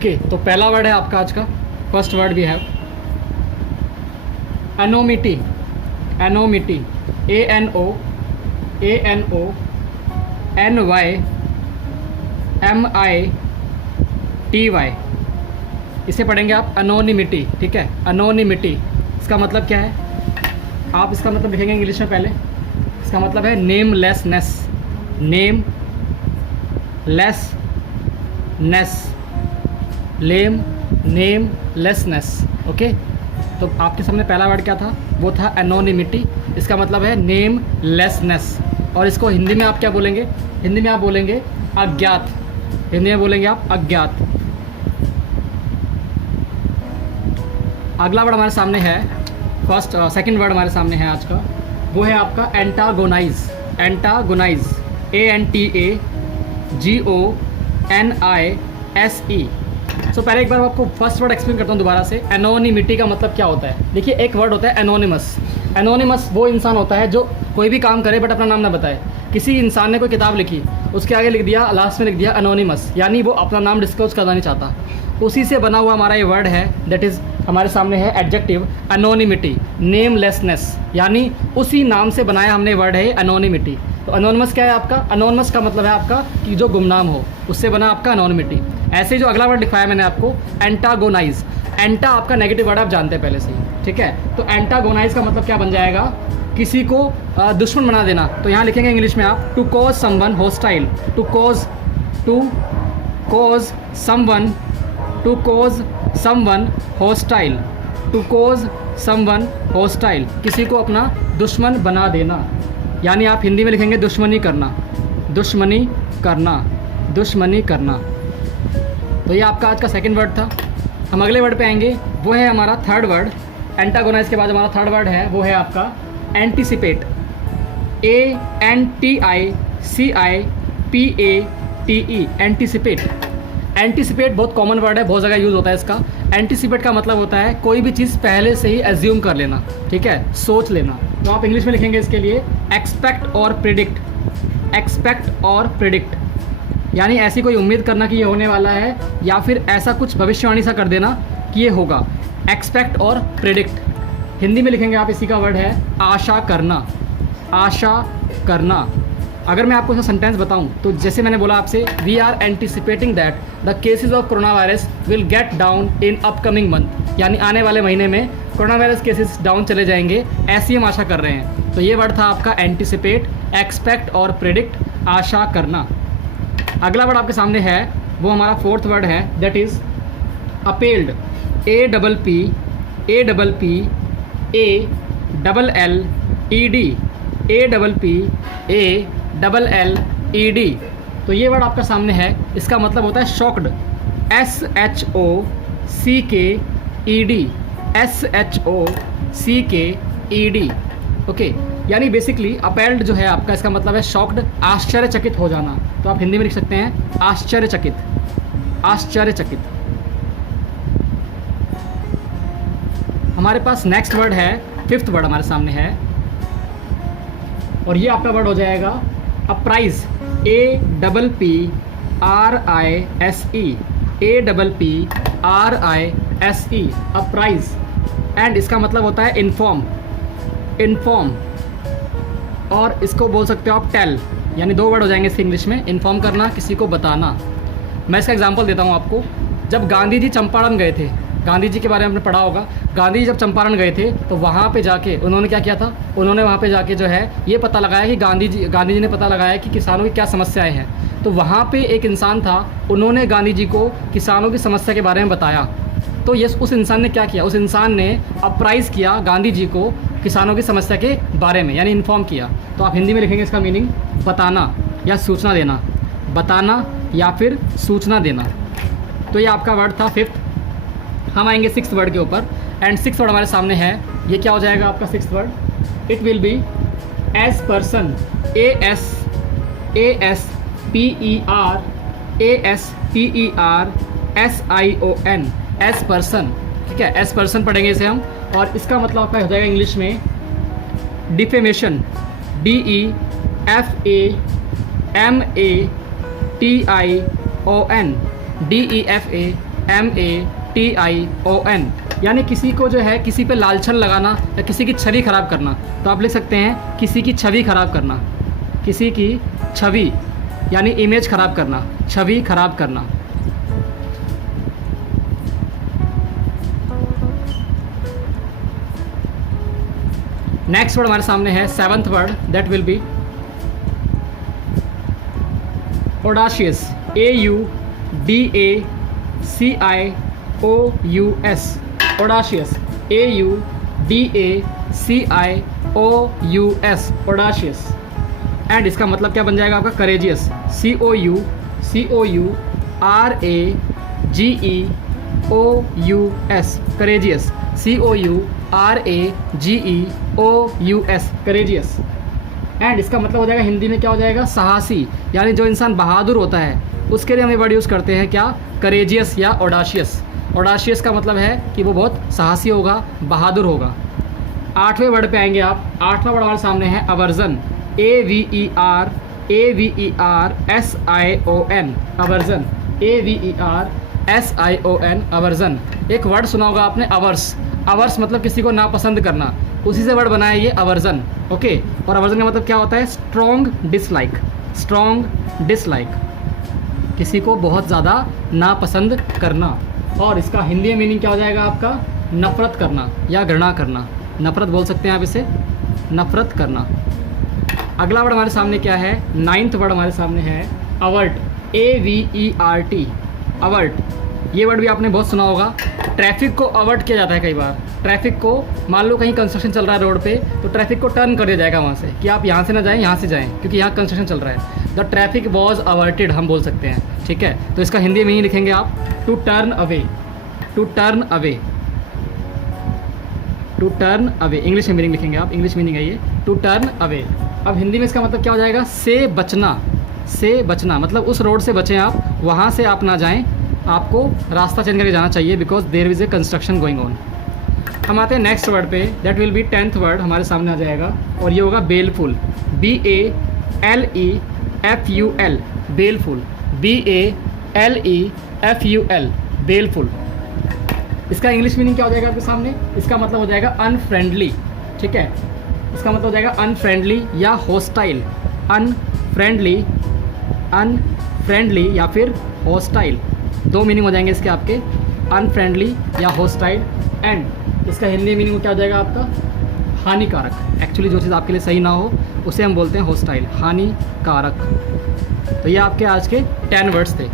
Okay, तो पहला word है आपका आज का, first word we have anonymity. Anonymity, ANOMITY, इसे पढ़ेंगे आप अनोनिमिटी। ठीक है, अनोनिमिटी इसका मतलब क्या है, आप इसका मतलब लिखेंगे इंग्लिश में पहले। इसका मतलब है नेमलेसनेस। नेमलेसनेस। ओके, तो आपके सामने पहला वर्ड क्या था, वो था एनोनिमिटी। इसका मतलब है नेमलेसनेस। और इसको हिंदी में आप क्या बोलेंगे, हिंदी में आप बोलेंगे अज्ञात। हिंदी में बोलेंगे आप अज्ञात। अगला वर्ड हमारे सामने है, सेकंड वर्ड हमारे सामने है आज का, वो है आपका एंटागोनाइज। Antagonise, ANTAGONISE। सो पहले एक बार आपको फर्स्ट वर्ड एक्सप्लेन करता हूँ दोबारा से। एनोनिमिटी का मतलब क्या होता है। देखिए, एक वर्ड होता है एनोनिमस। एनोनिमस वो इंसान होता है जो कोई भी काम करे बट अपना नाम ना बताए। किसी इंसान ने कोई किताब लिखी, उसके आगे लिख दिया, लास्ट में लिख दिया एनोनिमस, यानी वो अपना नाम डिस्क्लोज करना नहीं चाहता। उसी से बना हुआ हमारा ये वर्ड है, दैट इज़ हमारे सामने है एडजेक्टिव एनोनिमिटी, नेमलेसनेस, यानी उसी नाम से बनाया हमने वर्ड है एनोनिमिटी। तो अनोनिमस क्या है आपका, अनोनिमस का मतलब है आपका कि जो गुमनाम हो, उससे बना आपका एनोनिमिटी। ऐसे ही जो अगला वर्ड लिखवाया मैंने आपको, एंटागोनाइज। एंटा आपका नेगेटिव वर्ड आप जानते हैं पहले से ही, ठीक है। तो एंटागोनाइज का मतलब क्या बन जाएगा, किसी को दुश्मन बना देना। तो यहाँ लिखेंगे इंग्लिश में आप to cause someone hostile. To cause someone hostile. To cause someone hostile, किसी को अपना दुश्मन बना देना। यानी आप हिंदी में लिखेंगे दुश्मनी करना, दुश्मनी करना, दुश्मनी करना। तो ये आपका आज का सेकंड वर्ड था। हम अगले वर्ड पे आएंगे, वो है हमारा थर्ड वर्ड। एंटागोनाइज के बाद हमारा थर्ड वर्ड है, वो है आपका एंटीसिपेट। ANTICIPATE, anticipate. एंटीसिपेट बहुत कॉमन वर्ड है, बहुत जगह यूज़ होता है इसका। एंटीसिपेट का मतलब होता है कोई भी चीज़ पहले से ही एज्यूम कर लेना, ठीक है, सोच लेना। तो आप इंग्लिश में लिखेंगे इसके लिए एक्सपेक्ट और प्रिडिक्ट। एक्सपेक्ट और प्रिडिक्ट, यानी ऐसी कोई उम्मीद करना कि ये होने वाला है, या फिर ऐसा कुछ भविष्यवाणी सा कर देना कि ये होगा। एक्सपेक्ट और प्रिडिक्ट। हिंदी में लिखेंगे आप, इसी का वर्ड है आशा करना। आशा करना। अगर मैं आपको इसका सेंटेंस बताऊं, तो जैसे मैंने बोला आपसे, we are anticipating that the cases of corona virus will get down in upcoming month, यानी आने वाले महीने में कोरोना वायरस केसेस डाउन चले जाएंगे, ऐसी हम आशा कर रहे हैं। तो ये वर्ड था आपका एंटिसिपेट, एक्सपेक्ट और प्रिडिक्ट, आशा करना। अगला वर्ड आपके सामने है, वो हमारा फोर्थ वर्ड है, दैट इज़ अपेल्ड। APPLLED। तो ये वर्ड आपका सामने है, इसका मतलब होता है शॉक्ड। SHOCKED। ओके, यानी बेसिकली अपेल्ड जो है आपका, इसका मतलब है शॉक्ड, आश्चर्यचकित हो जाना। तो आप हिंदी में लिख सकते हैं आश्चर्यचकित। आश्चर्यचकित। हमारे पास नेक्स्ट वर्ड है, फिफ्थ वर्ड हमारे सामने है, और ये आपका वर्ड हो जाएगा अप्राइज। APPRISE। अप्राइज। एंड इसका मतलब होता है इन्फॉर्म। इन्फॉर्म, और इसको बोल सकते हो आप टेल, यानी दो वर्ड हो जाएंगे इसके इंग्लिश में, इन्फॉर्म करना, किसी को बताना। मैं इसका एग्जांपल देता हूँ आपको। जब गांधी जी चंपारण गए थे, गांधी जी के बारे में आपने पढ़ा होगा, गांधी जी जब चंपारण गए थे तो वहाँ पे जाके उन्होंने क्या किया था, उन्होंने वहाँ पे जाके जो है ये पता लगाया कि गांधी जी ने पता लगाया कि किसानों की क्या समस्याएं हैं। तो वहाँ पे एक इंसान था, उन्होंने गांधी जी को किसानों की समस्या के बारे में बताया। तो ये उस इंसान ने क्या किया, उस इंसान ने अप्राइज़ किया गांधी जी को किसानों की समस्या के बारे में, यानी इन्फॉर्म किया। तो आप हिंदी में लिखेंगे इसका मीनिंग बताना या सूचना देना। बताना या फिर सूचना देना। तो ये आपका वर्ड था फिफ्थ। हम आएंगे सिक्स्थ वर्ड के ऊपर, एंड सिक्स्थ वर्ड हमारे सामने है, ये क्या हो जाएगा आपका sixth word, it will be aspersion. ASPERSION, aspersion, ठीक है, एज पर्सन पढ़ेंगे इसे हम। और इसका मतलब आपका हो जाएगा इंग्लिश में डिफेमेशन। DEFAMATION, MATION, यानी किसी को जो है किसी पे लालछन लगाना या किसी की छवि खराब करना। तो आप लिख सकते हैं किसी की छवि खराब करना, किसी की छवि यानी इमेज खराब करना, छवि खराब करना। नेक्स्ट वर्ड हमारे सामने है 7th word, that will be audacious, AUDACIOUS, audacious, AUDACIOUS, audacious. And इसका मतलब क्या बन जाएगा आपका courageous, COURAGEOUS, courageous, COURAGEOUS, courageous. And इसका मतलब हो जाएगा हिंदी में क्या हो जाएगा, साहसी, यानी जो इंसान बहादुर होता है उसके लिए हम ये वर्ड यूज़ करते हैं क्या, करेजियस या ऑडाशियस। ऑडाशियस का मतलब है कि वो बहुत साहसी होगा, बहादुर होगा। 8वें वर्ड पे आएंगे आप। 8वां वर्ड हमारे सामने है aversion, AVERSION, aversion, AVERSION, aversion. एक वर्ड सुना होगा आपने अवर्स, अवर्स मतलब किसी को नापसंद करना, उसी से वर्ड बना है ये अवर्जन। ओके, और अवर्जन का मतलब क्या होता है, स्ट्रॉन्ग डिसलाइक, स्ट्रॉन्ग डिसलाइक, किसी को बहुत ज़्यादा नापसंद करना। और इसका हिंदी में मीनिंग क्या हो जाएगा आपका, नफ़रत करना या घृणा करना, नफ़रत बोल सकते हैं आप इसे, नफ़रत करना। अगला वर्ड हमारे सामने क्या है, 9th वर्ड हमारे सामने है अवर्ट, AVERT, अवर्ट। ये वर्ड भी आपने बहुत सुना होगा। ट्रैफिक को अवर्ट किया जाता है कई बार। ट्रैफिक को, मान लो कहीं कंस्ट्रक्शन चल रहा है रोड पे, तो ट्रैफिक को टर्न कर दिया जाएगा वहाँ से कि आप यहाँ से ना जाएं, यहाँ से जाएं, क्योंकि यहाँ कंस्ट्रक्शन चल रहा है। द ट्रैफिक वॉज अवर्टेड हम बोल सकते हैं, ठीक है। तो इसका हिंदी में ही लिखेंगे आप, to turn away, to turn away, to turn away. English में मीनिंग लिखेंगे आप, इंग्लिश मीनिंग है ये, टू टर्न अवे। अब हिंदी में इसका मतलब क्या हो जाएगा, से बचना, से बचना, मतलब उस रोड से बचें आप, वहाँ से आप ना जाएं, आपको रास्ता चेंज करके जाना चाहिए, because there is a construction going on. हम आते हैं नेक्स्ट वर्ड पे, that will be 10th word हमारे सामने आ जाएगा, और ये होगा बेलफुल, BALEFUL, बेलफुल, BALEFUL, बेलफुल। इसका इंग्लिश मीनिंग क्या हो जाएगा आपके सामने, इसका मतलब हो जाएगा अनफ्रेंडली, ठीक है। इसका मतलब हो जाएगा अनफ्रेंडली या हॉस्टाइल, अनफ्रेंडली, अनफ्रेंडली या फिर हॉस्टाइल, दो मीनिंग हो जाएंगे इसके आपके, अनफ्रेंडली या हॉस्टाइल। एंड इसका हिंदी मीनिंग क्या हो जाएगा आपका, हानिकारक। एक्चुअली जो चीज़ आपके लिए सही ना हो उसे हम बोलते हैं हॉस्टाइल, हानिकारक। तो ये आपके आज के 10 वर्ड्स थे।